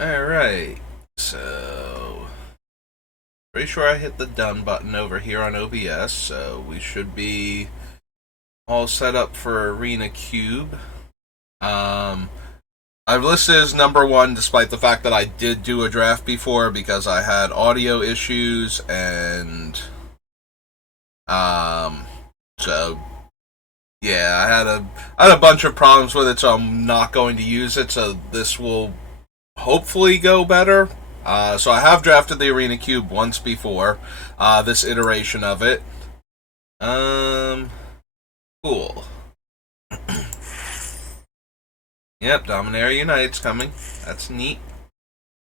Alright, so pretty sure I hit the done button over here on OBS, so we should be all set up for Arena Cube. I've listed as number one despite the fact that I did do a draft before because I had audio issues and so yeah, I had a bunch of problems with it, so I'm not going to use it, so this will hopefully go better. So I have drafted the Arena Cube once before, this iteration of it. Um, cool. Yep, Dominaria United's coming. That's neat.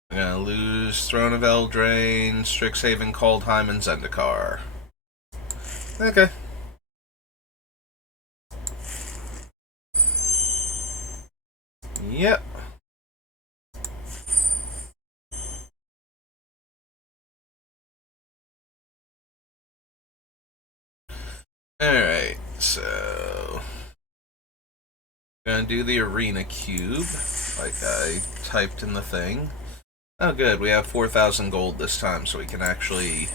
I'm gonna lose Throne of Eldraine, Strixhaven, Kaldheim, and Zendikar. Okay. Yep. Alright, so gonna do the Arena Cube, like I typed in the thing. Oh good, we have 4,000 gold this time, so we can actually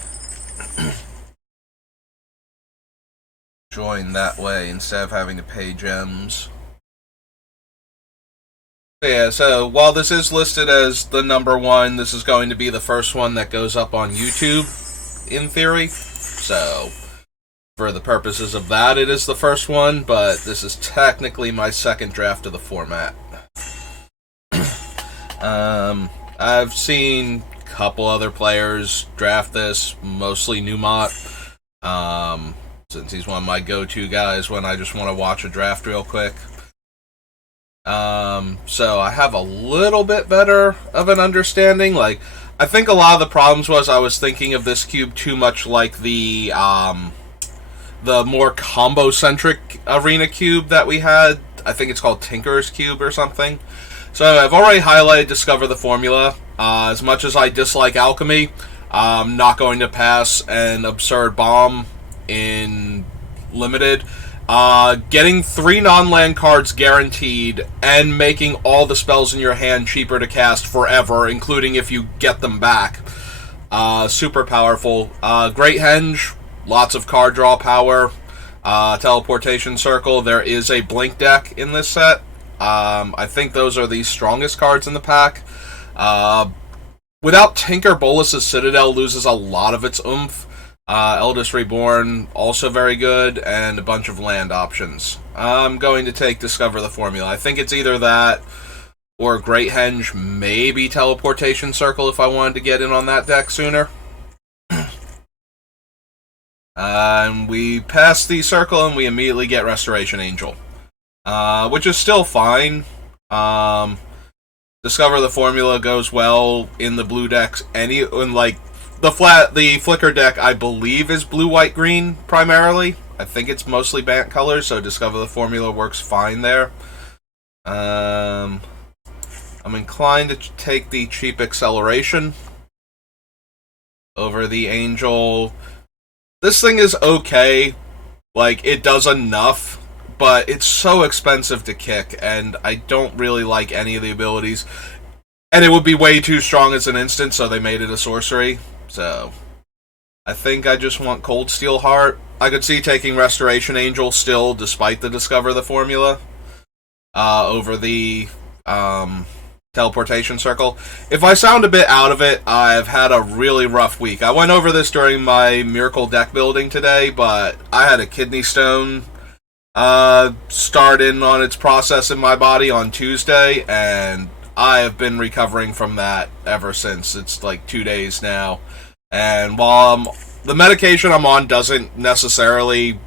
join that way instead of having to pay gems. Yeah, so while this is listed as the number one, this is going to be the first one that goes up on YouTube, in theory. So, for the purposes of that, it is the first one, but this is technically my second draft of the format. I've seen a couple other players draft this, mostly Newmont, since he's one of my go-to guys when I just want to watch a draft real quick. So I have a little bit better of an understanding. Like, I think a lot of the problems was I was thinking of this cube too much like the more combo-centric Arena Cube that we had. I think it's called Tinker's Cube or something. So I've already highlighted Discover the Formula. As much as I dislike Alchemy, I'm not going to pass an Absurd Bomb in Limited. Getting 3 non-land cards guaranteed and making all the spells in your hand cheaper to cast forever, including if you get them back. Super powerful. Great Henge, lots of card draw power. Teleportation Circle, there is a Blink deck in this set. I think those are the strongest cards in the pack. Without Tinker, Bolas's Citadel loses a lot of its oomph. Eldest Reborn, also very good, and a bunch of land options. I'm going to take Discover the Formula. I think it's either that or Great Henge, maybe Teleportation Circle if I wanted to get in on that deck sooner. And we pass the Circle and we immediately get Restoration Angel, which is still fine. Discover the Formula goes well in the blue decks. The Flicker deck, I believe, is blue, white, green primarily. I think it's mostly Bant colors, so Discover the Formula works fine there. I'm inclined to take the cheap Acceleration over the Angel. This thing is okay. Like, it does enough, but it's so expensive to kick, and I don't really like any of the abilities. And it would be way too strong as an instant, so they made it a sorcery. So, I think I just want Cold Steel Heart. I could see taking Restoration Angel still, despite the Discover the Formula, over the Teleportation Circle. If I sound a bit out of it, I've had a really rough week. I went over this during my Miracle deck building today, but I had a kidney stone start in on its process in my body on Tuesday, and I have been recovering from that ever since. It's like 2 days now. And while the medication I'm on doesn't necessarily,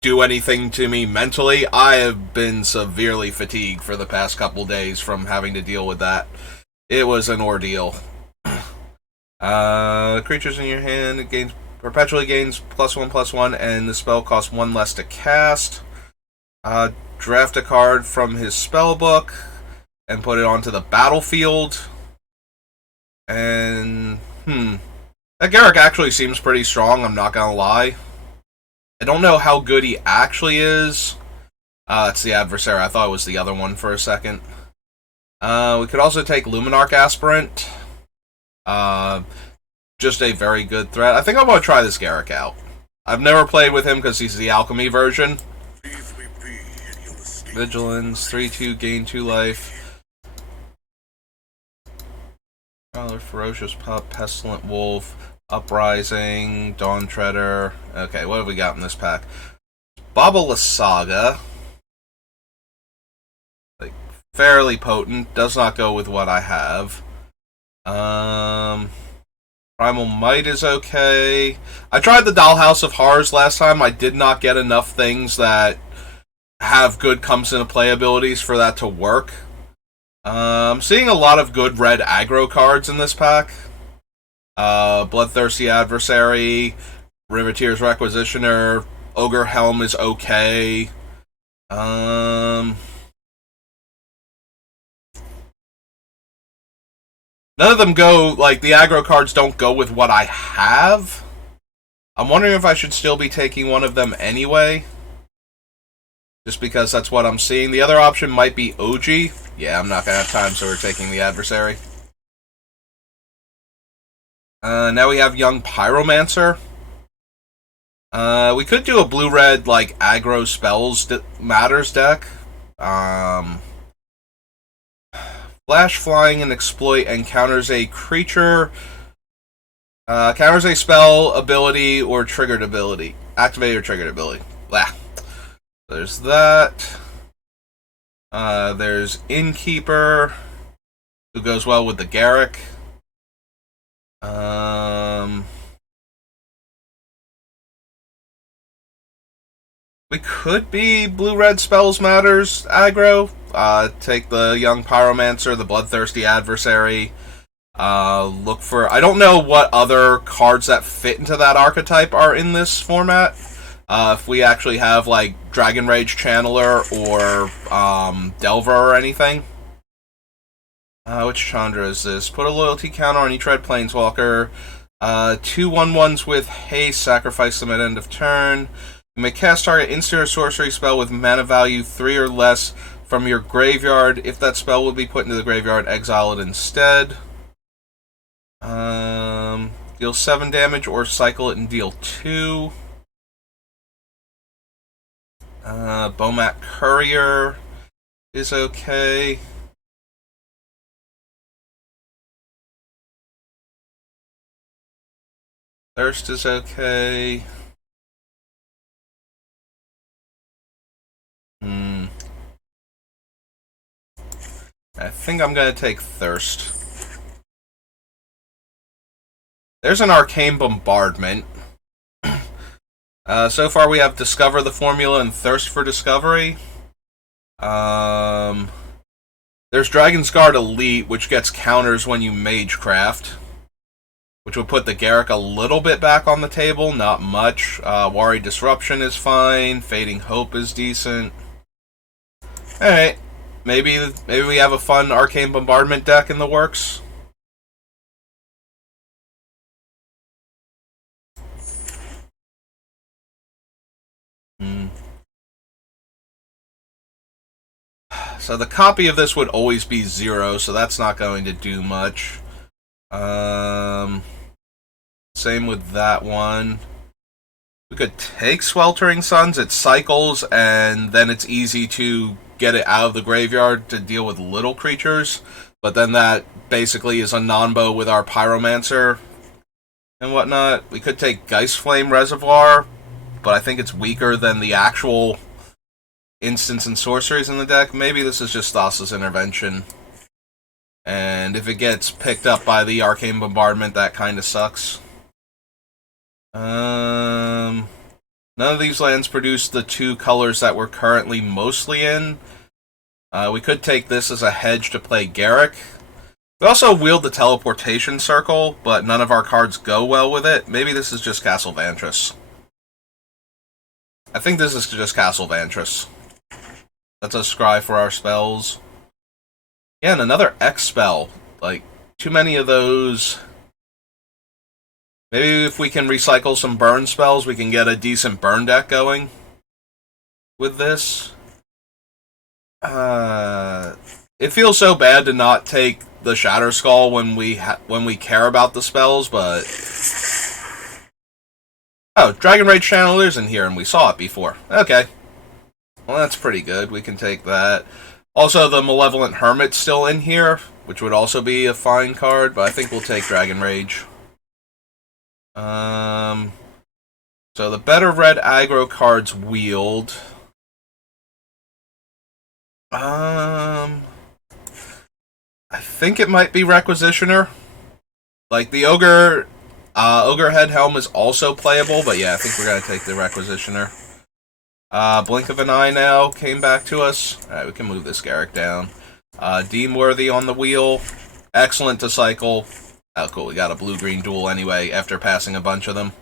do anything to me mentally, I have been severely fatigued for the past couple days from having to deal with that. It was an ordeal. Creatures in your hand, it perpetually gains +1/+1, and the spell costs 1 less to cast. Draft a card from his spellbook and put it onto the battlefield. And, that Garruk actually seems pretty strong, I'm not gonna lie. I don't know how good he actually is. That's the adversary. I thought it was the other one for a second. We could also take Luminarch Aspirant. Uh, just a very good threat. I think I want to try this Garruk out. I've never played with him because he's the alchemy version. Vigilance, 3-2, gain 2 life. Ferocious Pup, Pestilent Wolf, Uprising, Dawn Treader. Okay, what have we got in this pack? Baba Lysaga. Like, fairly potent. Does not go with what I have. Primal Might is okay. I tried the Dollhouse of Horrors last time. I did not get enough things that have good comes into play abilities for that to work. I'm seeing a lot of good red aggro cards in this pack. Bloodthirsty Adversary, Riveteer's Requisitioner, Ogre Helm is okay. None of them go, like, the aggro cards don't go with what I have. I'm wondering if I should still be taking one of them anyway. Just because that's what I'm seeing. The other option might be OG. Yeah, I'm not going to have time, so we're taking the Adversary. Now we have Young Pyromancer. We could do a blue-red, like, aggro spells matters deck. Flash, flying, and exploit encounters a creature. Counters a spell, ability, or triggered ability. Activated or triggered ability. Blah. There's that. There's Innkeeper, who goes well with the Garruk. We could be blue-red spells matters aggro. Take the Young Pyromancer, the Bloodthirsty Adversary. Look for... I don't know what other cards that fit into that archetype are in this format. If we actually have, like, Dragon Rage Channeler or Delver or anything. Which Chandra is this? Put a loyalty counter on each red Planeswalker. 2 1/1s with haste, sacrifice them at end of turn. You may cast target instant or sorcery spell with mana value 3 or less from your graveyard. If that spell would be put into the graveyard, exile it instead. Deal 7 damage or cycle it and deal 2. Bomat Courier is okay. Thirst is okay. I think I'm going to take Thirst. There's an Arcane Bombardment. So far we have Discover the Formula and Thirst for Discovery. There's Dragon's Guard Elite, which gets counters when you Magecraft, which would put the Garruk a little bit back on the table, not much. Wari Disruption is fine. Fading Hope is decent. Alright. Maybe we have a fun Arcane Bombardment deck in the works. So the copy of this would always be 0, so that's not going to do much. Same with that one. We could take Sweltering Suns, it cycles, and then it's easy to get it out of the graveyard to deal with little creatures. But then that basically is a non-bow with our Pyromancer and whatnot. We could take Geistflame Reservoir, but I think it's weaker than the actual instants and sorceries in the deck. Maybe this is just Thassa's Intervention. And if it gets picked up by the Arcane Bombardment, that kind of sucks. None of these lands produce the 2 colors that we're currently mostly in. We could take this as a hedge to play Garruk. We also wield the Teleportation Circle, but none of our cards go well with it. Maybe this is just Castle Vantress. I think this is just Castle Vantress. That's a scry for our spells. Yeah, and another X spell. Like, too many of those. Maybe if we can recycle some burn spells, we can get a decent burn deck going with this. it feels so bad to not take the Shatter Skull when we care about the spells, but oh, Dragon Rage Channeler's in here, and we saw it before. Okay, well that's pretty good. We can take that. Also, the Malevolent Hermit's still in here, which would also be a fine card, but I think we'll take Dragon Rage. So the better red aggro cards wield. I think it might be Requisitioner. Like, the Ogre Head Helm is also playable, but yeah, I think we're going to take the Requisitioner. Blink of an Eye now came back to us. Alright, we can move this Garrick down. Deemworthy on the wheel. Excellent to cycle. Oh, cool, we got a blue-green duel anyway, after passing a bunch of them.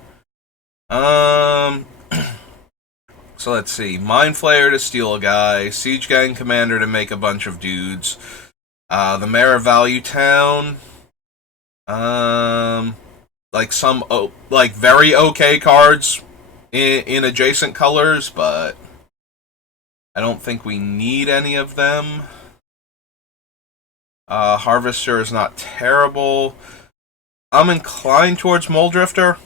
So let's see. Mind Flayer to steal a guy. Siege Gang Commander to make a bunch of dudes. The Mayor of Value Town. Like some, like, very okay cards in adjacent colors, but I don't think we need any of them. Harvester is not terrible. I'm inclined towards Moldrifter.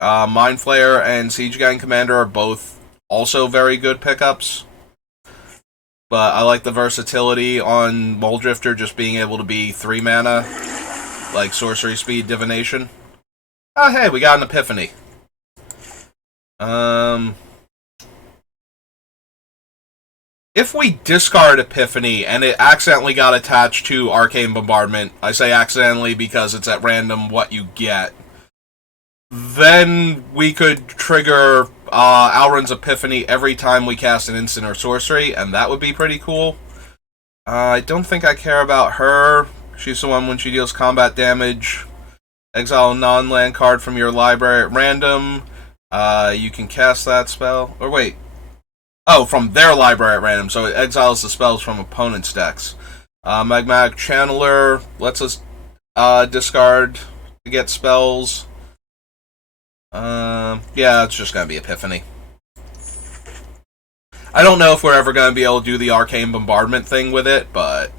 Mind Flayer and Siege Gang Commander are both also very good pickups. But I like the versatility on Moldrifter just being able to be 3 mana, like Sorcery Speed Divination. Oh hey, we got an Epiphany. If we discard Epiphany and it accidentally got attached to Arcane Bombardment, I say accidentally because it's at random what you get, then we could trigger Alrund's Epiphany every time we cast an instant or sorcery, and that would be pretty cool. I don't think I care about her. She's the one when she deals combat damage. Exile a non-land card from your library at random. You can cast that spell. Or wait. Oh, from their library at random, so it exiles the spells from opponents' decks. Magmatic Channeler lets us discard to get spells. Yeah, it's just gonna be Epiphany. I don't know if we're ever gonna be able to do the Arcane Bombardment thing with it, but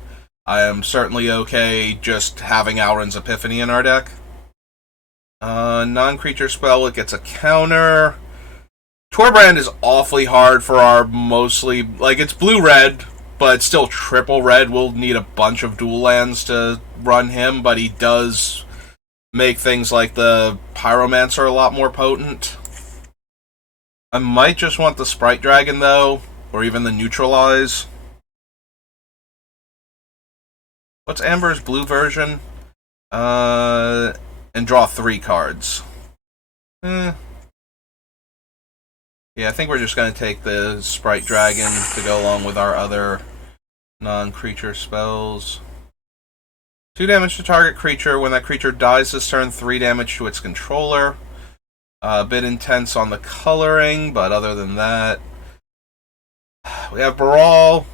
I am certainly okay just having Alrund's Epiphany in our deck. Non-creature spell, it gets a counter. Torbrand is awfully hard for our mostly... Like, it's blue-red, but it's still triple red. We'll need a bunch of dual lands to run him, but he does make things like the Pyromancer a lot more potent. I might just want the Sprite Dragon, though, or even the Neutralize. What's Amber's blue version? And draw 3 cards. Yeah, I think we're just going to take the Sprite Dragon to go along with our other non-creature spells. 2 damage to target creature. When that creature dies this turn, 3 damage to its controller. A bit intense on the coloring, but other than that... We have Brawl.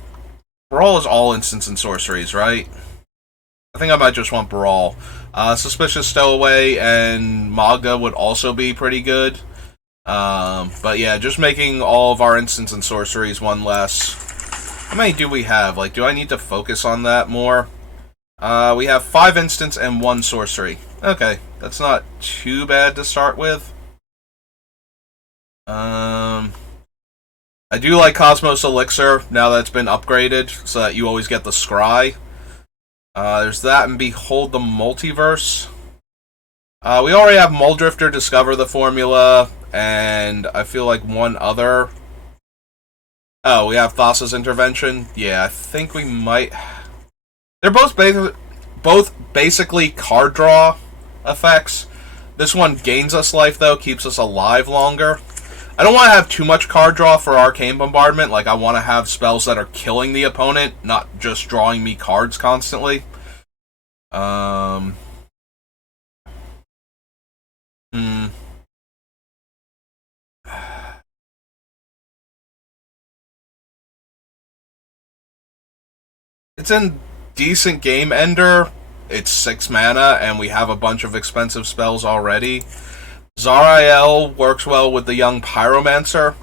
Brawl is all instants and sorceries, right? I think I might just want Brawl. Suspicious Stowaway and Magda would also be pretty good. But yeah, just making all of our instants and sorceries one less. How many do we have? Like, do I need to focus on that more? We have 5 instants and 1 sorcery. Okay, that's not too bad to start with. I do like Cosmos Elixir, now that it's been upgraded, so that you always get the Scry. There's that, and Behold the Multiverse. We already have Moldrifter Discover the Formula, and I feel like one other... Oh, we have Thassa's Intervention. Yeah, I think we might... They're both basically card draw effects. This one gains us life, though, keeps us alive longer. I don't want to have too much card draw for Arcane Bombardment. Like, I want to have spells that are killing the opponent, not just drawing me cards constantly. It's in decent game ender. It's 6 mana, and we have a bunch of expensive spells already. Zarael works well with the young Pyromancer,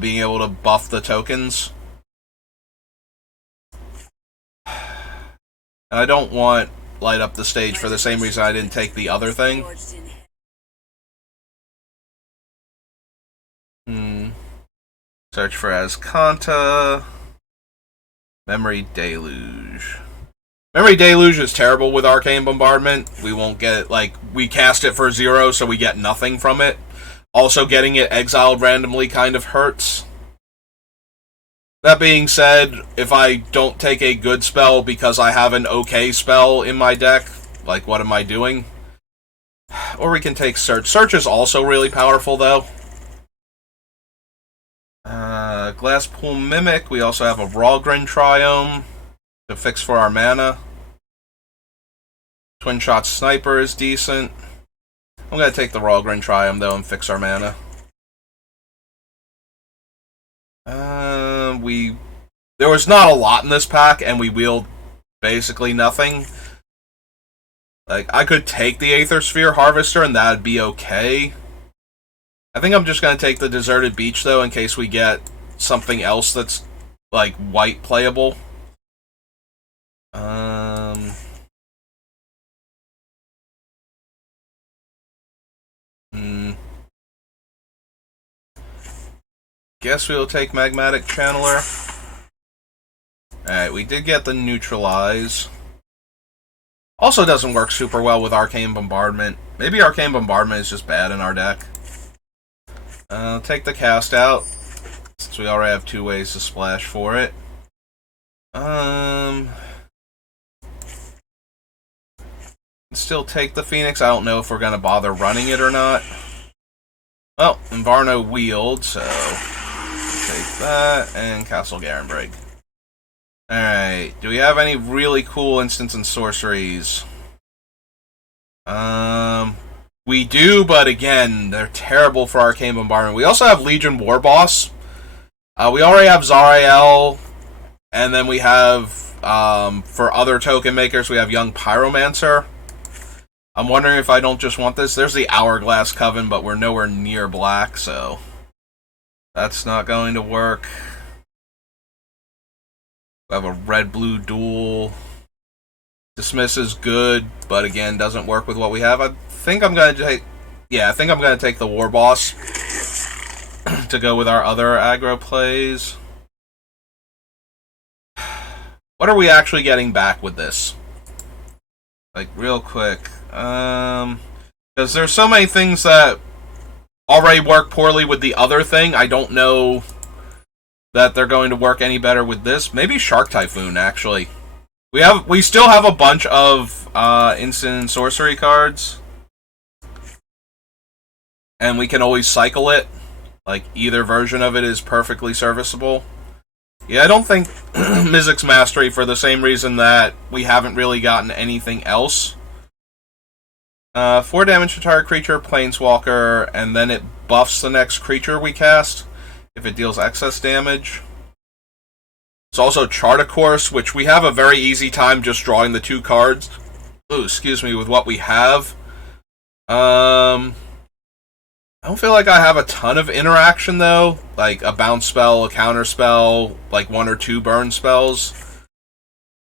being able to buff the tokens. And I don't want Light Up the Stage for the same reason I didn't take the other thing. Search for Azcanta. Memory Deluge. Memory Deluge is terrible with Arcane Bombardment. We won't get it, like, we cast it for 0, so we get nothing from it. Also, getting it exiled randomly kind of hurts. That being said, if I don't take a good spell because I have an okay spell in my deck, like, what am I doing? Or we can take Search. Search is also really powerful, though. Glasspool Mimic. We also have a Ralgren Triome to fix for our mana. Twin Shot Sniper is decent. I'm going to take the Ralgren Triome, though, and fix our mana. There was not a lot in this pack, and we wheeled basically nothing. Like, I could take the Aether Sphere Harvester, and that'd be okay. I think I'm just going to take the Deserted Beach, though, in case we get something else that's, like, white playable. Guess we'll take Magmatic Channeler. Alright, we did get the Neutralize. Also doesn't work super well with Arcane Bombardment. Maybe Arcane Bombardment is just bad in our deck. Take the Cast out, since we already have 2 ways to splash for it. Still take the Phoenix. I don't know if we're going to bother running it or not. Well, Invarno wheeled, so take that, and Castle Garenbrig. Alright, do we have any really cool instants and sorceries? We do, but again, they're terrible for Arcane Bombardment. We also have Legion Warboss. We already have Zariel, and then we have, for other token makers, we have Young Pyromancer. I'm wondering if I don't just want this. There's the Hourglass Coven, but we're nowhere near black, so that's not going to work. We have a red-blue duel. Dismiss is good, but again, doesn't work with what we have. I think I'm going to take... Yeah, I think I'm going to take the Warboss to go with our other aggro plays. What are we actually getting back with this? Like, real quick. Because there's so many things that already work poorly with the other thing. I don't know that they're going to work any better with this. Maybe Shark Typhoon, actually. We still have a bunch of instant and sorcery cards. And we can always cycle it. Like, either version of it is perfectly serviceable. Yeah, I don't think Mizzix Mastery, for the same reason that we haven't really gotten anything else. 4 damage to target creature, Planeswalker, and then it buffs the next creature we cast if it deals excess damage. It's also Chart a Course, which we have a very easy time just drawing the 2 cards. Ooh, excuse me, with what we have. I don't feel like I have a ton of interaction, though. Like, a bounce spell, a counter spell, like 1 or 2 burn spells.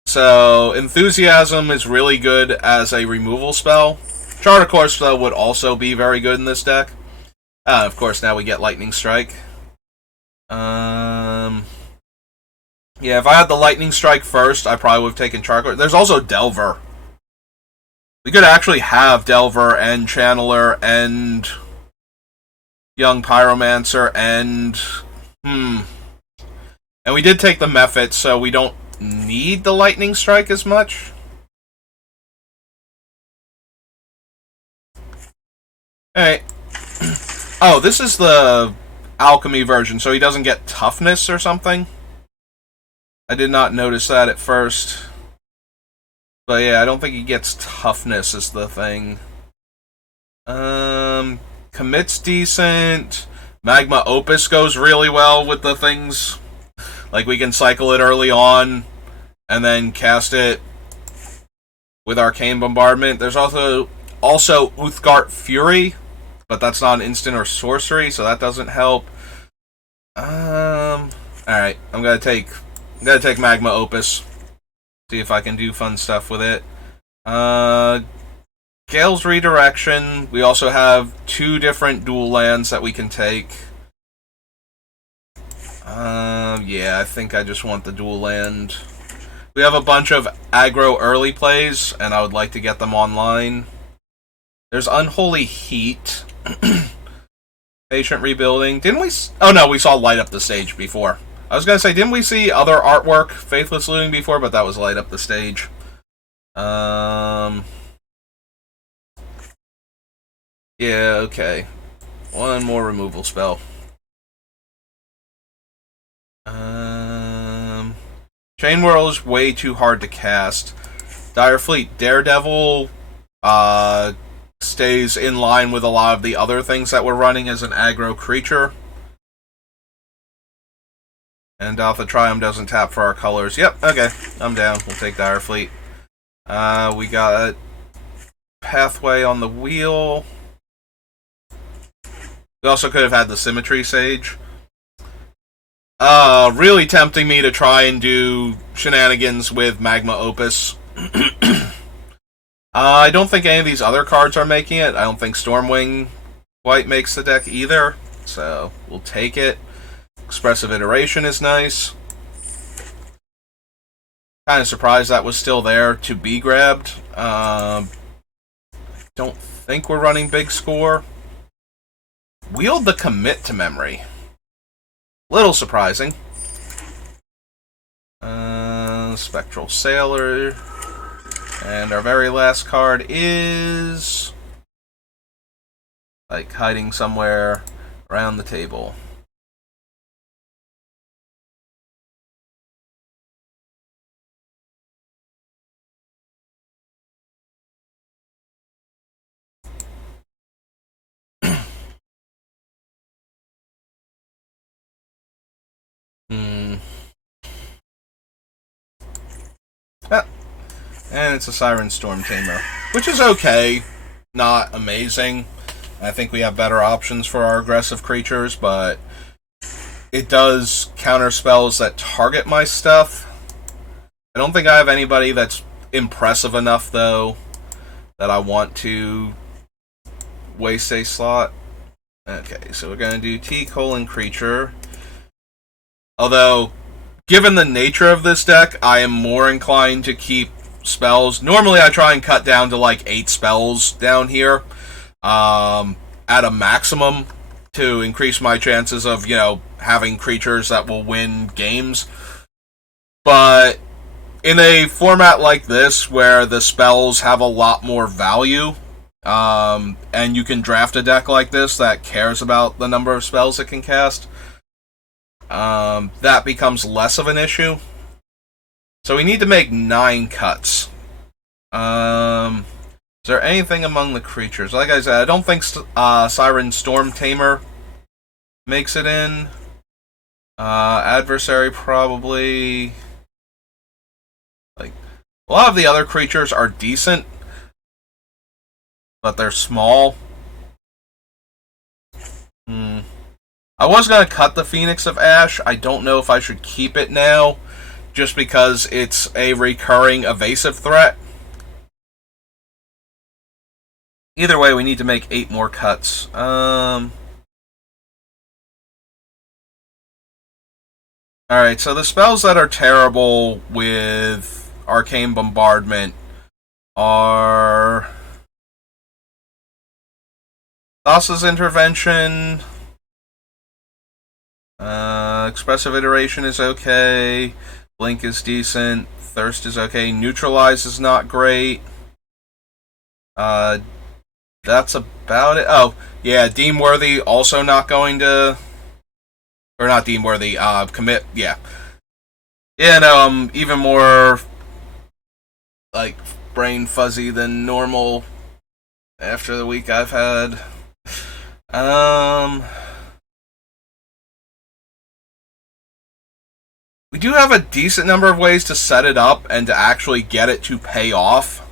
So, Enthusiasm is really good as a removal spell. Chart a Course, though, would also be very good in this deck. Of course, now we get Lightning Strike. Yeah, if I had the Lightning Strike first, I probably would have taken Chart a Course. There's also Delver. We could actually have Delver and Channeler and Young Pyromancer and... And we did take the Mephit, so we don't need the Lightning Strike as much. Alright. Oh, this is the Alchemy version, so he doesn't get Toughness or something? I did not notice that at first. But yeah, I don't think he gets Toughness is the thing. Commit's decent. Magma Opus goes really well with the things. Like, we can cycle it early on and then cast it with Arcane Bombardment. There's also Uthgardt Fury, but that's not an instant or sorcery, so that doesn't help. Alright, I'm gonna take Magma Opus. See if I can do fun stuff with it. Gale's Redirection. We also have 2 different dual lands that we can take. Yeah, I think I just want the dual land. We have a bunch of aggro early plays, and I would like to get them online. There's Unholy Heat. Patient Rebuilding. Didn't we... Oh, no, we saw Light Up the Stage before. I was going to say, didn't we see other artwork, Faithless Looting, before? But that was Light Up the Stage. Yeah, okay. One more removal spell. Chain Whirl is way too hard to cast. Dire Fleet. Daredevil stays in line with a lot of the other things that we're running as an aggro creature. And Alpha Triumph doesn't tap for our colors. Yep, okay. I'm down. We'll take Dire Fleet. We got Pathway on the wheel. We also could have had the Symmetry Sage. Really tempting me to try and do shenanigans with Magma Opus. I don't think any of these other cards are making it. I don't think Stormwing quite makes the deck either. So, we'll take it. Expressive Iteration is nice. Kind of surprised that was still there to be grabbed. Don't think we're running Big Score. Wield the Commit to Memory. Little surprising. Spectral Sailor. And our very last card is... like, hiding somewhere around the table. Ah, and it's a Siren Storm Tamer, which is okay, not amazing. I think we have better options for our aggressive creatures, but it does counter spells that target my stuff. I don't think I have anybody that's impressive enough, though, that I want to waste a slot. Okay, so we're going to do T::creature. Although, given the nature of this deck, I am more inclined to keep spells. Normally I try and cut down to like 8 spells down here at a maximum to increase my chances of, having creatures that will win games. But in a format like this, where the spells have a lot more value, and you can draft a deck like this that cares about the number of spells it can cast, that becomes less of an issue. So we need to make 9 cuts. Is there anything among the creatures? Like I said, I don't think Siren Storm Tamer makes it in. Adversary probably. Like, a lot of the other creatures are decent, but they're small. I was going to cut the Phoenix of Ash. I don't know if I should keep it now, just because it's a recurring evasive threat. Either way, we need to make 8 more cuts. Alright, so the spells that are terrible with Arcane Bombardment are Thassa's Intervention. Expressive Iteration is okay. Blink is decent. Thirst is okay. Neutralize is not great. That's about it. Oh, yeah, Deem Worthy also not going to... Or not Deem Worthy, Commit, yeah. Yeah, no, I'm even more, like, brain fuzzy than normal after the week I've had. We do have a decent number of ways to set it up and to actually get it to pay off.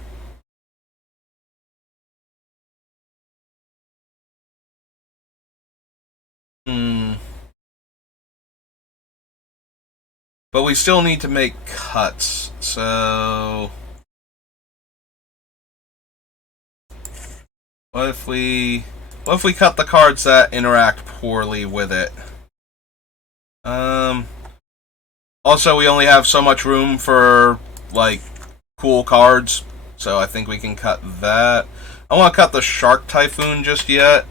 But we still need to make cuts. So what if we cut the cards that interact poorly with it? Also, we only have so much room for, like, cool cards, so I think we can cut that. I want to cut the Shark Typhoon just yet,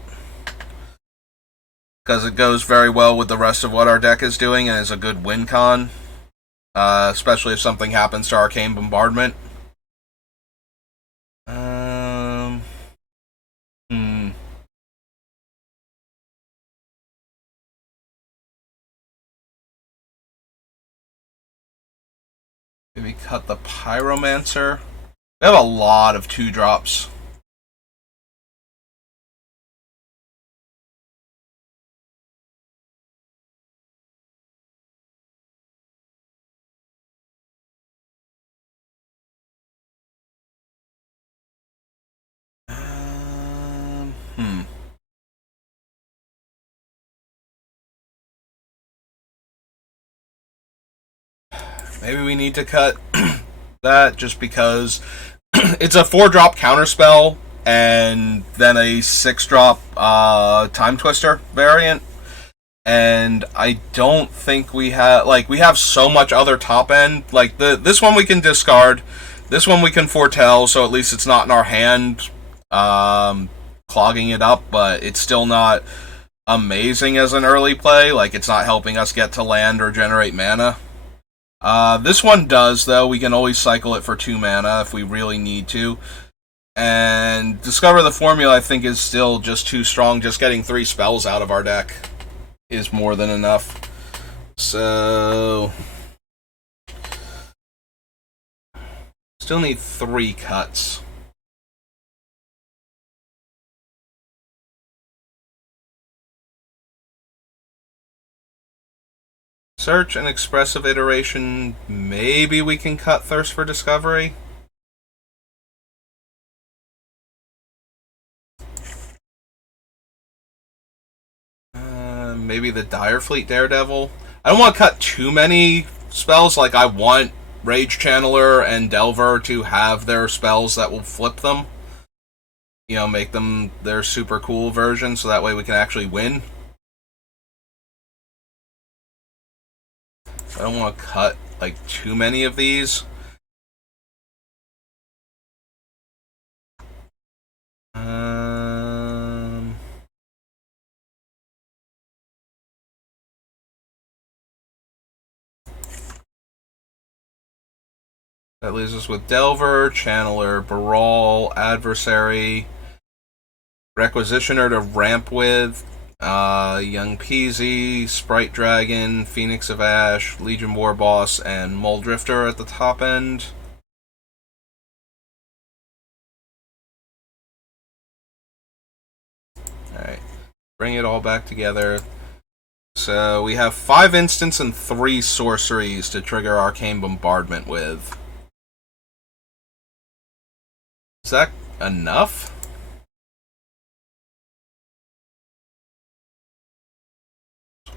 because it goes very well with the rest of what our deck is doing and is a good win con, especially if something happens to Arcane Bombardment. Maybe cut the Pyromancer. We have a lot of 2-drops. Maybe we need to cut that just because it's a 4-drop counterspell and then a 6-drop Time Twister variant. And I don't think we have, like, we have so much other top end. Like, this one we can discard. This one we can foretell, so at least it's not in our hand clogging it up, but it's still not amazing as an early play. Like, it's not helping us get to land or generate mana. This one does, though. We can always cycle it for 2 mana if we really need to. And Discover the Formula, I think, is still just too strong. Just getting 3 spells out of our deck is more than enough. So still need 3 cuts. Search and Expressive Iteration. Maybe we can cut Thirst for Discovery. Maybe the Direfleet Daredevil. I don't want to cut too many spells. Like, I want Rage Channeler and Delver to have their spells that will flip them. You know, make them their super cool version, so that way we can actually win. I don't want to cut, like, too many of these. That leaves us with Delver, Channeler, Baral, Adversary, Requisitioner to ramp with, Young Peasy, Sprite Dragon, Phoenix of Ash, Legion Warboss, and Muldrifter at the top end. Alright, bring it all back together. So we have 5 instants and 3 sorceries to trigger Arcane Bombardment with. Is that enough?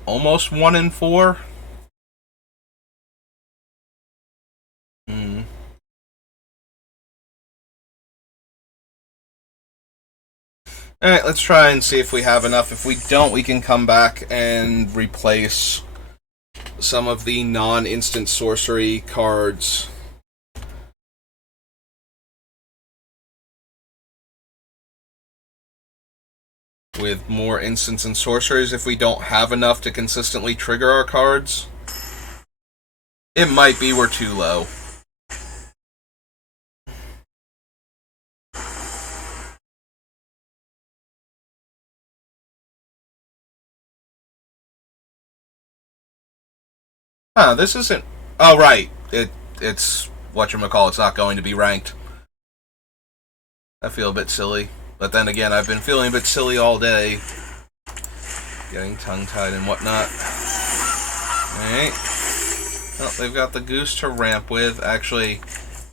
Almost 1 in 4? Alright, let's try and see if we have enough. If we don't, we can come back and replace some of the non-instant sorcery cards. With more instants and sorceries if we don't have enough to consistently trigger our cards. It might be we're too low. Huh, this isn't... Oh, right. It's... whatchamacallit, it's not going to be ranked. I feel a bit silly. But then again, I've been feeling a bit silly all day. Getting tongue-tied and whatnot. Alright. Oh, they've got the Goose to ramp with. Actually,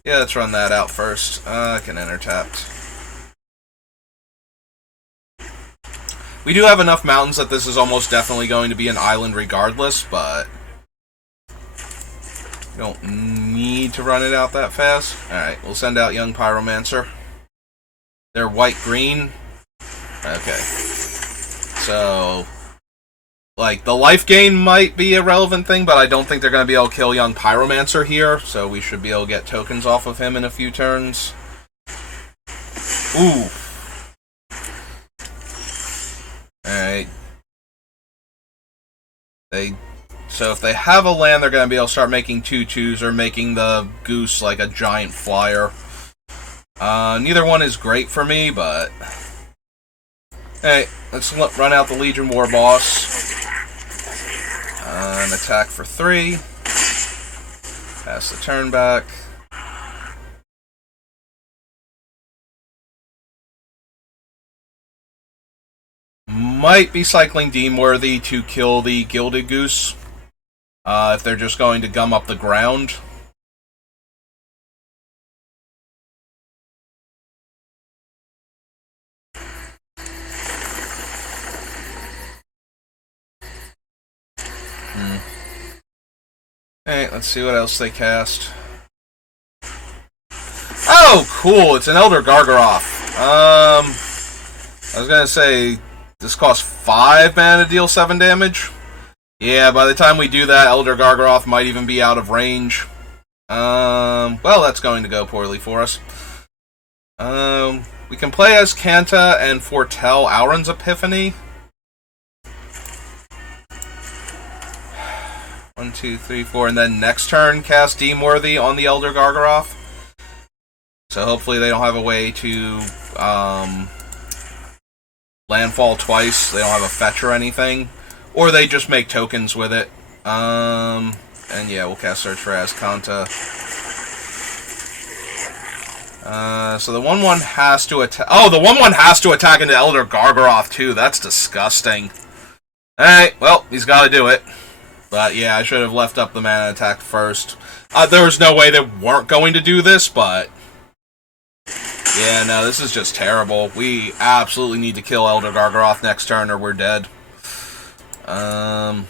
yeah, let's run that out first. I can enter tapped. We do have enough mountains that this is almost definitely going to be an island regardless, but... We don't need to run it out that fast. Alright, we'll send out Young Pyromancer. They're white-green. Okay. So, like, the life gain might be a relevant thing, but I don't think they're going to be able to kill Young Pyromancer here, so we should be able to get tokens off of him in a few turns. Ooh. Alright. So if they have a land, they're going to be able to start making 2/2s or making the goose like a giant flyer. Neither one is great for me, but... Hey, let's run out the Legion War Boss. And attack for 3. Pass the turn back. Might be cycling Deemworthy to kill the Gilded Goose. If they're just going to gum up the ground. Alright, let's see what else they cast. Oh, cool! It's an Elder Gargaroth. I was gonna say, this costs 5 mana to deal 7 damage. Yeah, by the time we do that, Elder Gargaroth might even be out of range. Well, that's going to go poorly for us. We can play as Kanta and foretell Auron's Epiphany. 1, 2, 3, 4, and then next turn cast Deemworthy on the Elder Gargaroth. So hopefully they don't have a way to landfall twice. They don't have a fetch or anything. Or they just make tokens with it. And yeah, we'll cast Search for Azcanta. So the 1/1 has to attack. Oh, the 1/1 has to attack into Elder Gargaroth too. That's disgusting. Alright, well, he's got to do it. But yeah, I should have left up the mana attack first. There was no way they weren't going to do this, but... Yeah, no, this is just terrible. We absolutely need to kill Elder Gargaroth next turn or we're dead. Well,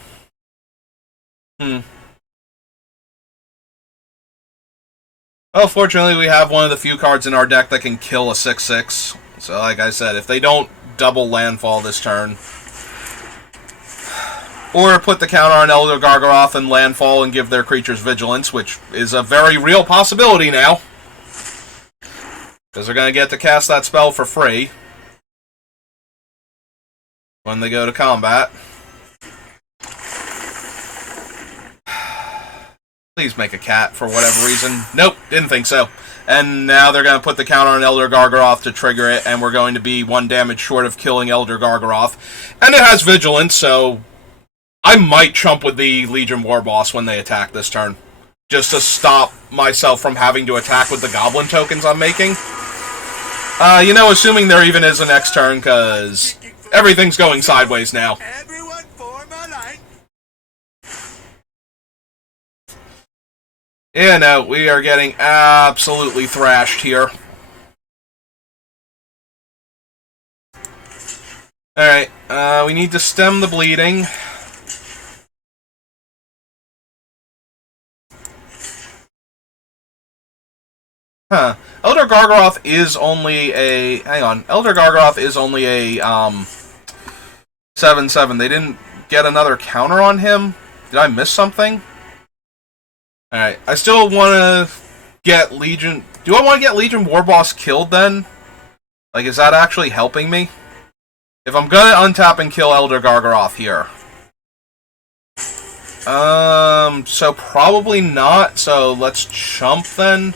fortunately, we have one of the few cards in our deck that can kill a 6/6. So, like I said, if they don't double landfall this turn, or put the counter on Elder Gargaroth and landfall and give their creatures vigilance, which is a very real possibility now, because they're going to get to cast that spell for free when they go to combat. Please make a cat for whatever reason. Nope, didn't think so. And now they're going to put the counter on Elder Gargaroth to trigger it, and we're going to be 1 damage short of killing Elder Gargaroth. And it has Vigilance, so I might chump with the Legion War Boss when they attack this turn. Just to stop myself from having to attack with the Goblin tokens I'm making. You know, assuming there even is a next turn, because everything's going sideways now. Yeah, no, we are getting absolutely thrashed here. Alright, we need to stem the bleeding. Huh. Elder Gargaroth is only a... Hang on. Elder Gargaroth is only a, 7/7. They didn't get another counter on him? Did I miss something? Alright, I still want to get Legion... Do I want to get Legion War Boss killed, then? Like, is that actually helping me? If I'm gonna untap and kill Elder Gargaroth here. So probably not, so let's chump, then.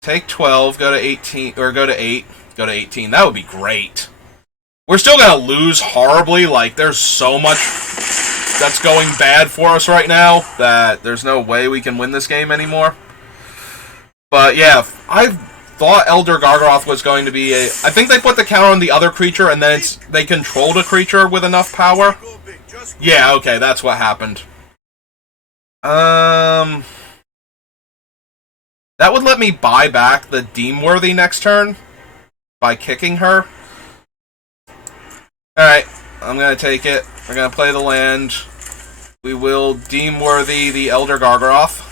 Take 12, go to 18, or go to 8, go to 18. That would be great. We're still gonna lose horribly, like, there's so much that's going bad for us right now that there's no way we can win this game anymore. But yeah, I thought Elder Gargaroth was going to be a... I think they put the counter on the other creature and then they controlled a creature with enough power. Yeah, okay, that's what happened. That would let me buy back the Deemworthy next turn by kicking her. Alright, I'm gonna take it. We're gonna play the land. We will deem worthy the Elder Gargaroth.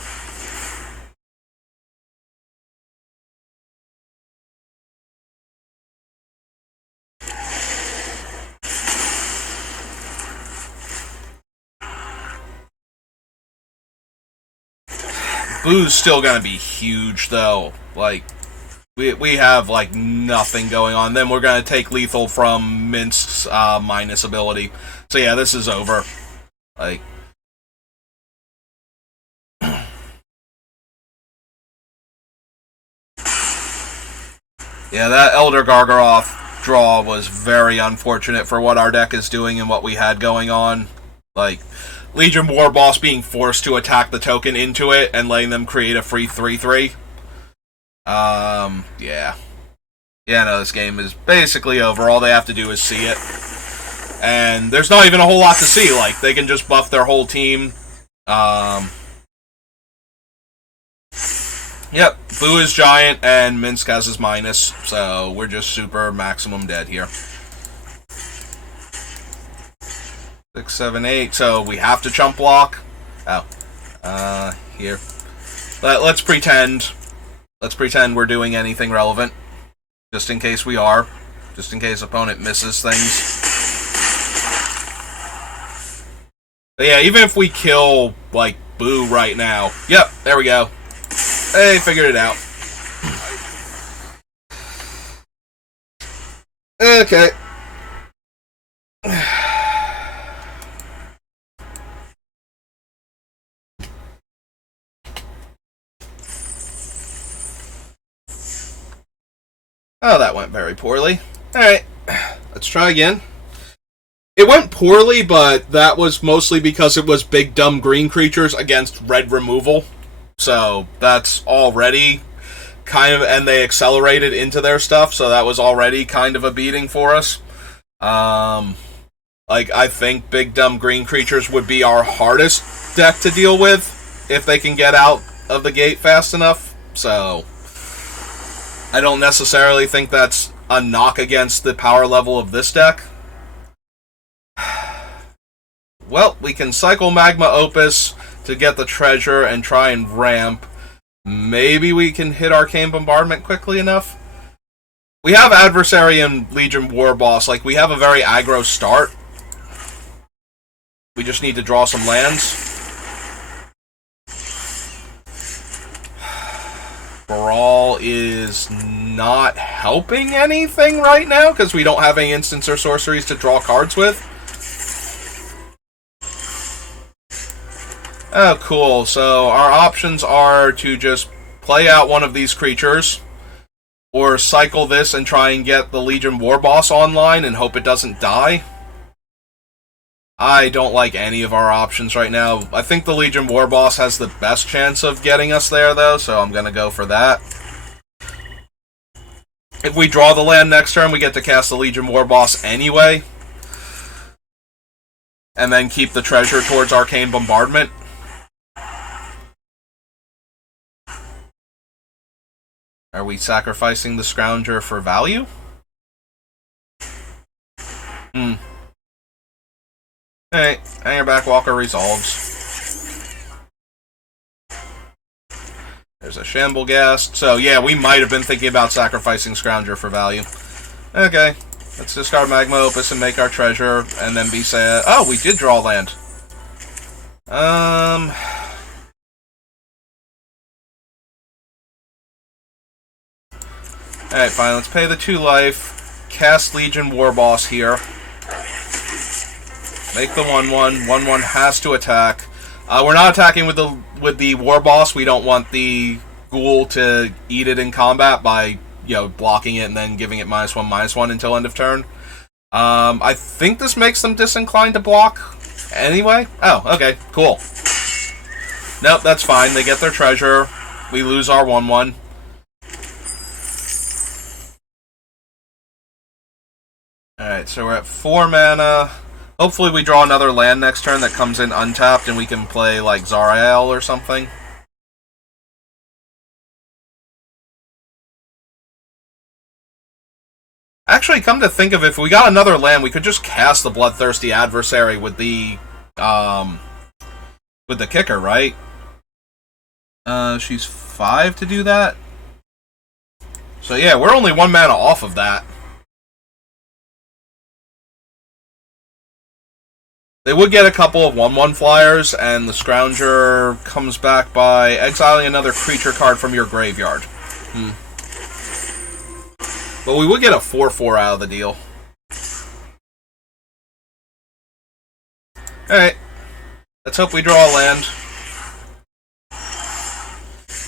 Boo's still gonna be huge, though. Like, we have, like, nothing going on. Then we're gonna take lethal from Minced's minus ability. So yeah, this is over. Like... yeah, that Elder Gargaroth draw was very unfortunate for what our deck is doing and what we had going on. Like, Legion War Boss being forced to attack the token into it and letting them create a free 3/3. Yeah. Yeah, no, this game is basically over. All they have to do is see it. And there's not even a whole lot to see. Like, they can just buff their whole team. Yep, Boo is giant, and Minsc has his minus, so we're just super maximum dead here. 6, 7, 8, so we have to chump block. Oh. Here. Let's pretend. Let's pretend we're doing anything relevant. Just in case we are. Just in case opponent misses things. But yeah, even if we kill, like, Boo right now. Yep, there we go. Hey, figured it out. Okay. Oh, that went very poorly. Alright, let's try again. It went poorly, but that was mostly because it was big dumb green creatures against red removal. So that's already kind of, and they accelerated into their stuff, so that was already kind of a beating for us. Like, I think big dumb green creatures would be our hardest deck to deal with if they can get out of the gate fast enough. So I don't necessarily think that's a knock against the power level of this deck. Well, we can cycle Magma Opus to get the treasure and try and ramp. Maybe we can hit Arcane Bombardment quickly enough. We have Adversary and Legion War Boss. Like, we have a very aggro start. We just need to draw some lands. Brawl is not helping anything right now because we don't have any instants or sorceries to draw cards with. Oh, cool. So our options are to just play out one of these creatures, or cycle this and try and get the Legion War Boss online and hope it doesn't die. I don't like any of our options right now. I think the Legion War Boss has the best chance of getting us there, though, so I'm going to go for that. If we draw the land next turn, we get to cast the Legion War Boss anyway. And then keep the treasure towards Arcane Bombardment. Are we sacrificing the Scrounger for value? Alright, Hangerback Walker resolves. There's a Shambleghast. So yeah, we might have been thinking about sacrificing Scrounger for value. Okay, let's discard Magma Opus and make our treasure, and then be sad. Oh, we did draw land. Alright, fine, let's pay the 2 life. Cast Legion War Boss here. Make the 1/1. 1/1 has to attack. We're not attacking with the War Boss. We don't want the Ghoul to eat it in combat by, blocking it and then giving it -1/-1 until end of turn. I think this makes them disinclined to block anyway. Oh, okay, cool. Nope, that's fine. They get their treasure. We lose our 1/1. Alright, so we're at 4 mana. Hopefully we draw another land next turn that comes in untapped and we can play, like, Zarael or something. Actually, come to think of it, if we got another land, we could just cast the Bloodthirsty Adversary with the With the kicker, right? She's 5 to do that. So yeah, we're only 1 mana off of that. They would get a couple of 1/1 flyers, and the Scrounger comes back by exiling another creature card from your graveyard. But we would get a 4/4 out of the deal. Alright. Let's hope we draw a land.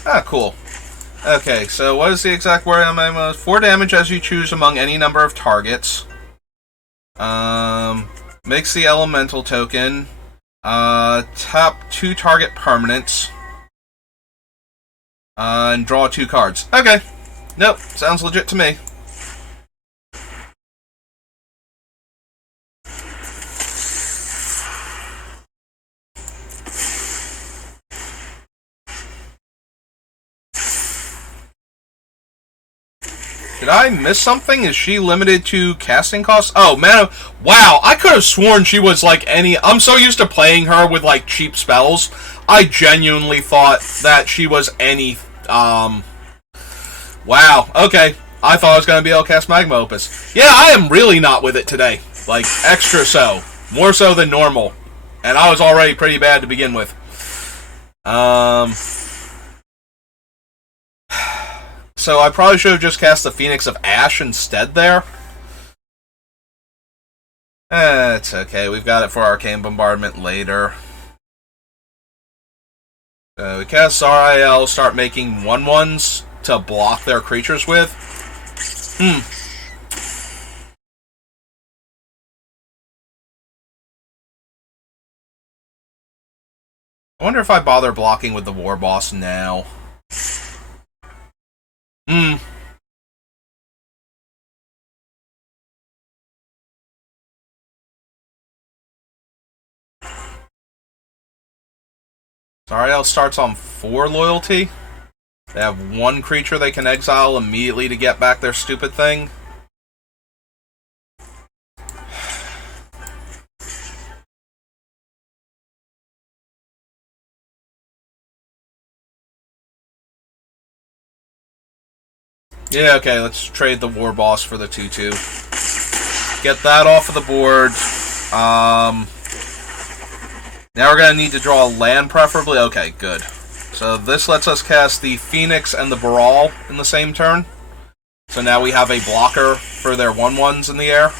Ah, cool. Okay, so what is the exact word on my 4 damage as you choose among any number of targets. Makes the elemental token. Tap 2 target permanents. And draw 2 cards. Okay. Nope, sounds legit to me. Did I miss something? Is she limited to casting costs? Oh, man. Wow, I could have sworn she was like any... I'm so used to playing her with like cheap spells. I genuinely thought that she was any... Wow, okay. I thought I was going to be able to cast Magma Opus. Yeah, I am really not with it today. Like, extra so. More so than normal. And I was already pretty bad to begin with. So I probably should have just cast the Phoenix of Ash instead there. It's okay. We've got it for Arcane Bombardment later. We cast Zarael, start making 1/1s to block their creatures with. I wonder if I bother blocking with the War Boss now. Zarael starts on 4 loyalty. They have 1 creature they can exile immediately to get back their stupid thing. Yeah, okay, let's trade the War Boss for the 2/2. Get that off of the board. Now we're going to need to draw a land, preferably. Okay, good. So this lets us cast the Phoenix and the Baral in the same turn. So now we have a blocker for their 1/1s in the air.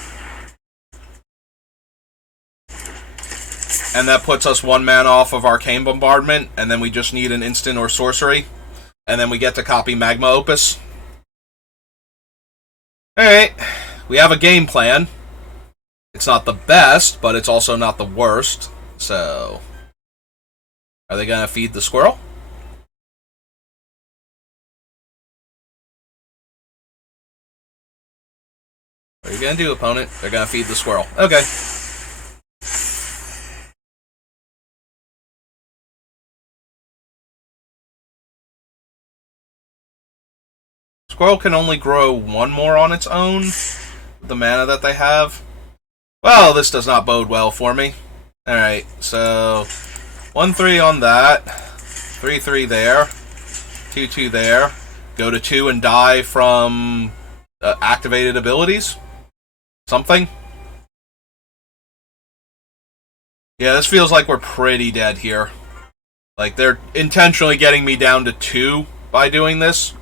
And that puts us 1 mana off of Arcane Bombardment, and then we just need an instant or sorcery. And then we get to copy Magma Opus. Alright, we have a game plan. It's not the best, but it's also not the worst. So, are they going to feed the squirrel? What are you going to do, opponent? They're going to feed the squirrel. Okay. Squirrel can only grow 1 more on its own with the mana that they have. Well, this does not bode well for me. Alright, so 1/3 on that, 3/3 there, 2/2 there, go to 2 and die from activated abilities? Something? Yeah, this feels like we're pretty dead here. Like, they're intentionally getting me down to 2 by doing this.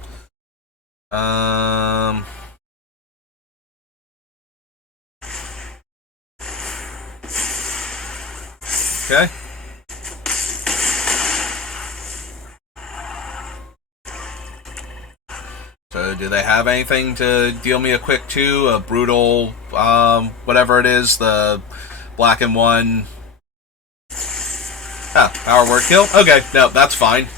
Okay. So, do they have anything to deal me a quick 2? A brutal, whatever it is, the black and 1. Ah, power word kill? Okay, no, that's fine.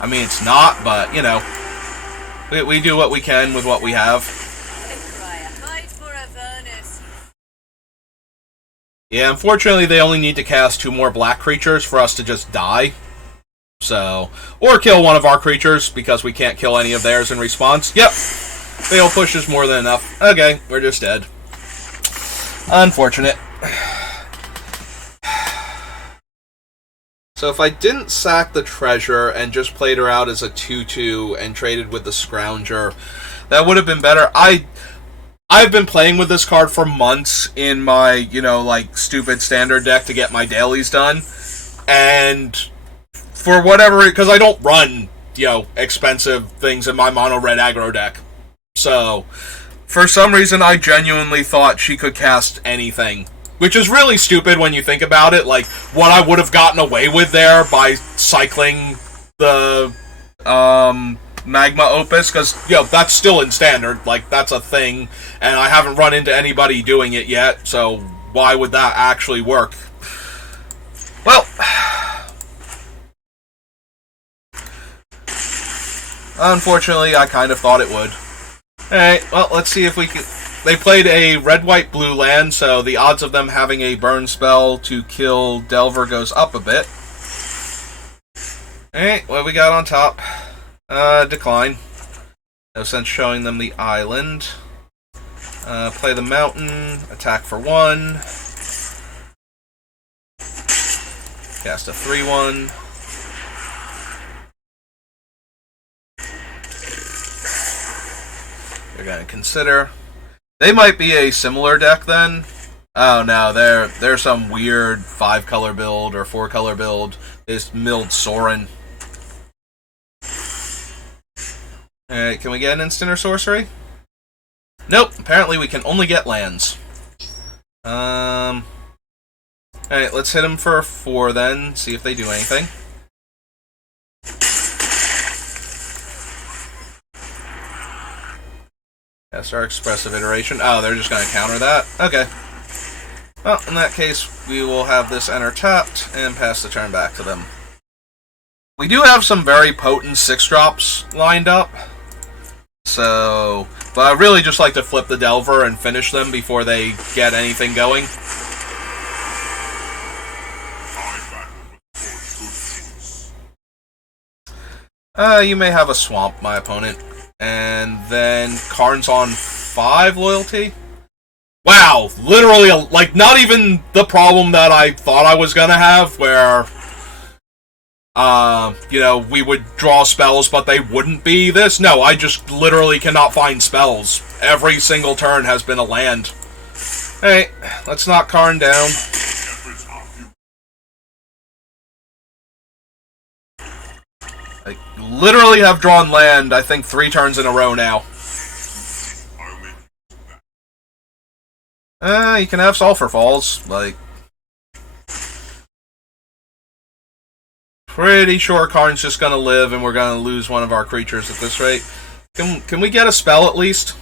I mean, it's not, but, you know, we do what we can with what we have. Yeah, unfortunately, they only need to cast 2 more black creatures for us to just die. So, or kill one of our creatures, because we can't kill any of theirs in response. Yep, fail push is more than enough. Okay, we're just dead. Unfortunate. So if I didn't sack the treasure and just played her out as a 2/2 and traded with the Scrounger, that would have been better. I've been playing with this card for months in my, like, stupid standard deck to get my dailies done. And for whatever, because I don't run, expensive things in my mono red aggro deck. So, for some reason, I genuinely thought she could cast anything. Which is really stupid when you think about it. Like, what I would have gotten away with there by cycling the, Magma Opus, because, that's still in standard. Like, that's a thing, and I haven't run into anybody doing it yet, so why would that actually work? Well, unfortunately, I kind of thought it would. Alright, well, let's see if we can... They played a red-white-blue land, so the odds of them having a burn spell to kill Delver goes up a bit. Alright, what we got on top? Decline. No sense showing them the island. Play the mountain. Attack for 1. Cast a 3/1. They're going to consider. They might be a similar deck then. Oh no, they're some weird 5-color build or 4-color build. They just milled Sorin. Alright, can we get an instant or sorcery? Nope, apparently we can only get lands. Alright, let's hit them for 4 then, see if they do anything. That's our expressive iteration. Oh, they're just going to counter that? Okay. Well, in that case, we will have this enter tapped and pass the turn back to them. We do have some very potent 6-drops lined up. So, but I really just like to flip the Delver and finish them before they get anything going. You may have a swamp, my opponent. And then Karn's on 5 loyalty. Wow, literally, like, not even the problem that I thought I was gonna have, where, we would draw spells, but they wouldn't be this. No, I just literally cannot find spells. Every single turn has been a land. Hey, let's knock Karn down. I literally have drawn land, I think, 3 turns in a row now. You can have Sulphur Falls, like... Pretty sure Karn's just gonna live and we're gonna lose one of our creatures at this rate. Can we get a spell at least?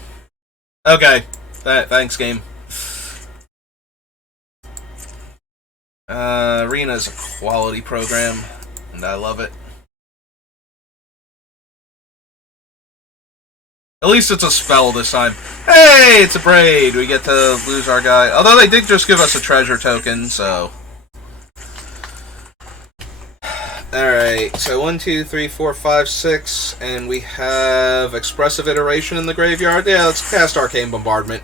Okay. Thanks, game. Arena is a quality program, and I love it. At least it's a spell this time. Hey, it's a Braid! We get to lose our guy. Although they did just give us a treasure token, so... Alright, so 1, 2, 3, 4, 5, 6, and we have Expressive Iteration in the graveyard. Yeah, let's cast Arcane Bombardment.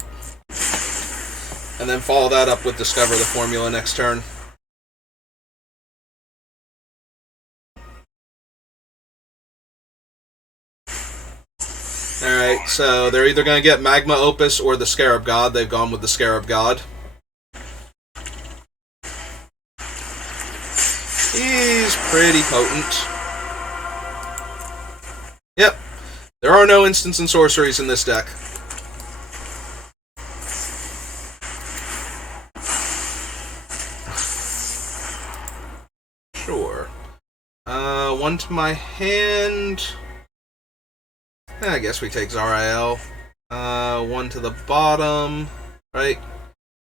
And then follow that up with Discover the Formula next turn. Alright, so they're either going to get Magma Opus or the Scarab God. They've gone with the Scarab God. He's pretty potent. Yep. There are no instants and sorceries in this deck. Sure. 1 to my hand. I guess we take Zarael. 1 to the bottom. Right?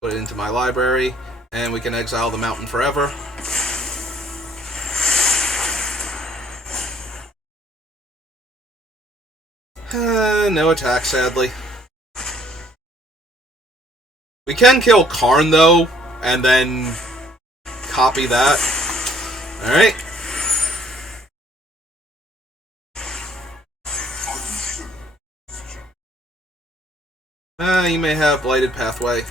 Put it into my library. And we can exile the mountain forever. No attack, sadly. We can kill Karn, though, and then copy that. Alright. You may have Blighted Pathway.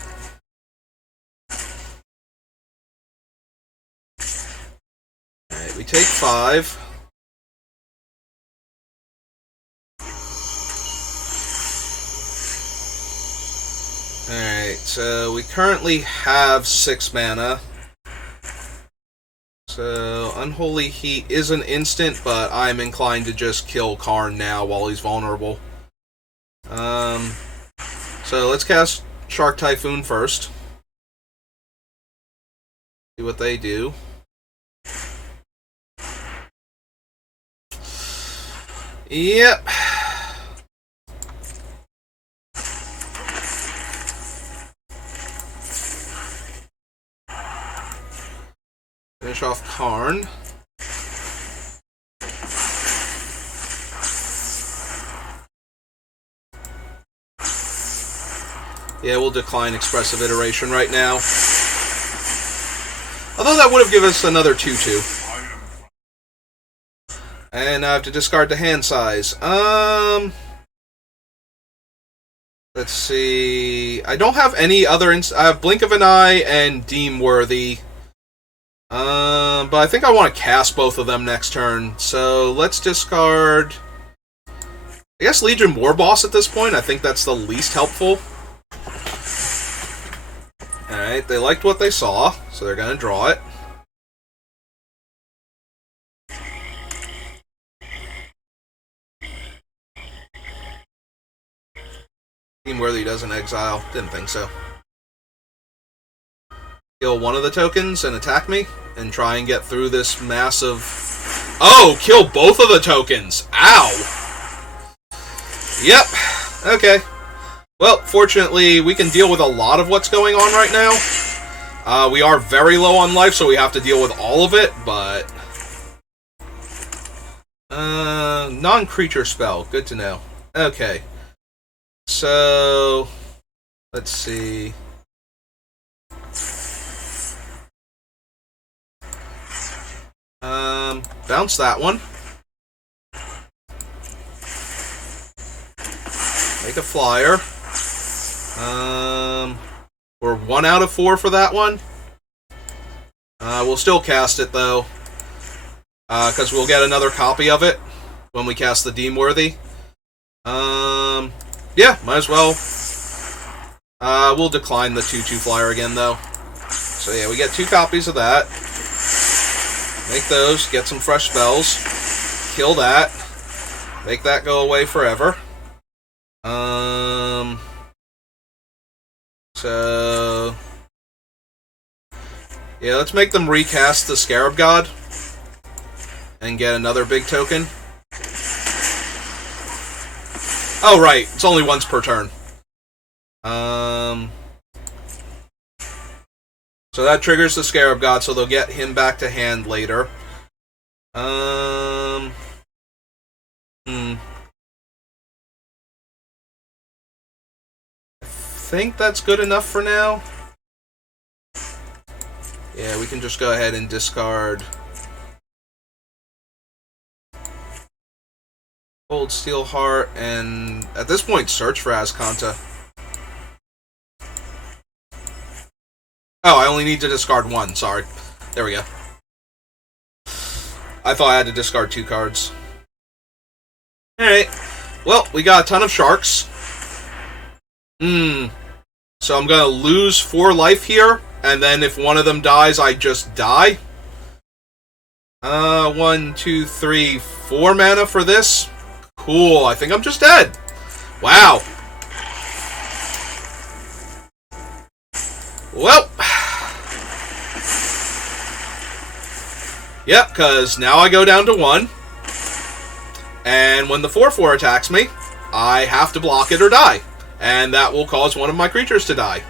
we take 5. Alright, so we currently have 6 mana. So, Unholy Heat is an instant, but I'm inclined to just kill Karn now while he's vulnerable. So let's cast Shark Typhoon first. See what they do. Yep. Finish off Karn. Yeah, we'll decline Expressive Iteration right now. Although that would have given us another 2/2. And I have to discard the hand size. Let's see. I don't have any other... I have Blink of an Eye and Deem Worthy. But I think I want to cast both of them next turn. So let's discard... I guess Legion Warboss at this point. I think that's the least helpful. Alright, they liked what they saw, so they're going to draw it. Deem Worthy doesn't exile. Didn't think so. Kill one of the tokens and attack me, and try and get through this massive... Oh! Kill both of the tokens! Ow! Yep. Okay. Well, fortunately, we can deal with a lot of what's going on right now. We are very low on life, so we have to deal with all of it, but... non-creature spell. Good to know. Okay. So... let's see... bounce that one. Make a flyer. We're 1 out of 4 for that one. We'll still cast it, though. Because we'll get another copy of it when we cast the Deem Worthy. Yeah, might as well. We'll decline the 2/2 flyer again, though. So yeah, we get 2 copies of that. Make those, get some fresh spells. Kill that. Make that go away forever. So... yeah, let's make them recast the Scarab God. And get another big token. Oh, right. It's only once per turn. So that triggers the Scarab God, so they'll get him back to hand later. I think that's good enough for now. Yeah, we can just go ahead and discard Cold Steel Heart, and at this point, search for Azcanta. Oh, I only need to discard 1, sorry. There we go. I thought I had to discard 2 cards. Alright. Well, we got a ton of sharks. So I'm gonna lose 4 life here, and then if one of them dies, I just die. 1, 2, 3, 4 mana for this. Cool, I think I'm just dead. Wow. Well. Yep, because now I go down to 1. And when the 4/4 attacks me, I have to block it or die. And that will cause one of my creatures to die.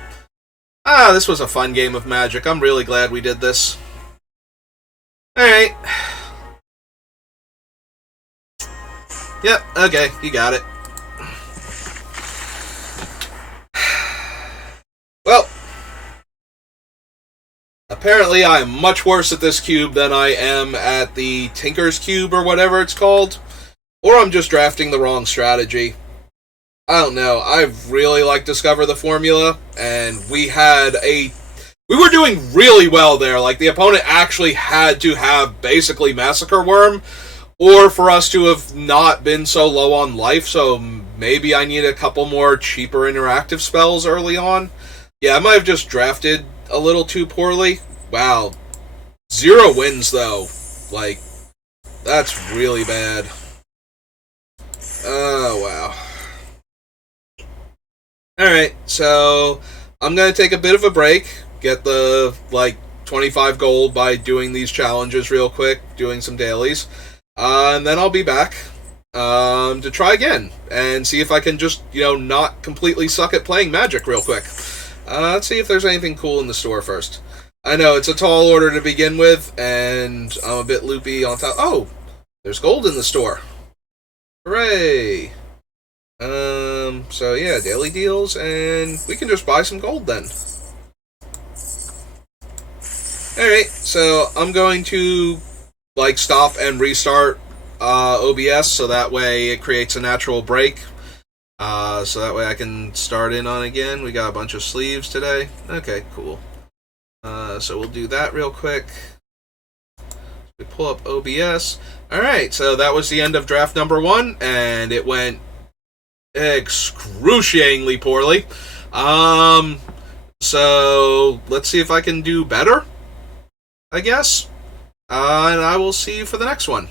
This was a fun game of Magic. I'm really glad we did this. Alright. Yep, okay, you got it. Well, apparently I am much worse at this cube than I am at the Tinker's Cube or whatever it's called. Or I'm just drafting the wrong strategy. I don't know. I really like Discover the Formula, and we had a we were doing really well there. Like, the opponent actually had to have basically Massacre Worm, or for us to have not been so low on life, so maybe I need a couple more cheaper interactive spells early on. Yeah, I might have just drafted a little too poorly. Wow. 0 wins, though. Like, that's really bad. Oh, wow. Alright, so I'm going to take a bit of a break, get the, 25 gold by doing these challenges real quick, doing some dailies, and then I'll be back to try again, and see if I can just, not completely suck at playing Magic real quick. Let's see if there's anything cool in the store first. I know, it's a tall order to begin with, and I'm a bit loopy on top. Oh! There's gold in the store. Hooray! So yeah, daily deals, and we can just buy some gold then. Alright, so I'm going to, stop and restart OBS, so that way it creates a natural break. So that way I can start in on again. We got a bunch of sleeves today. Okay, cool. So we'll do that real quick. We pull up OBS. Alright, so that was the end of draft number 1, and it went excruciatingly poorly. So let's see if I can do better, I guess. And I will see you for the next one.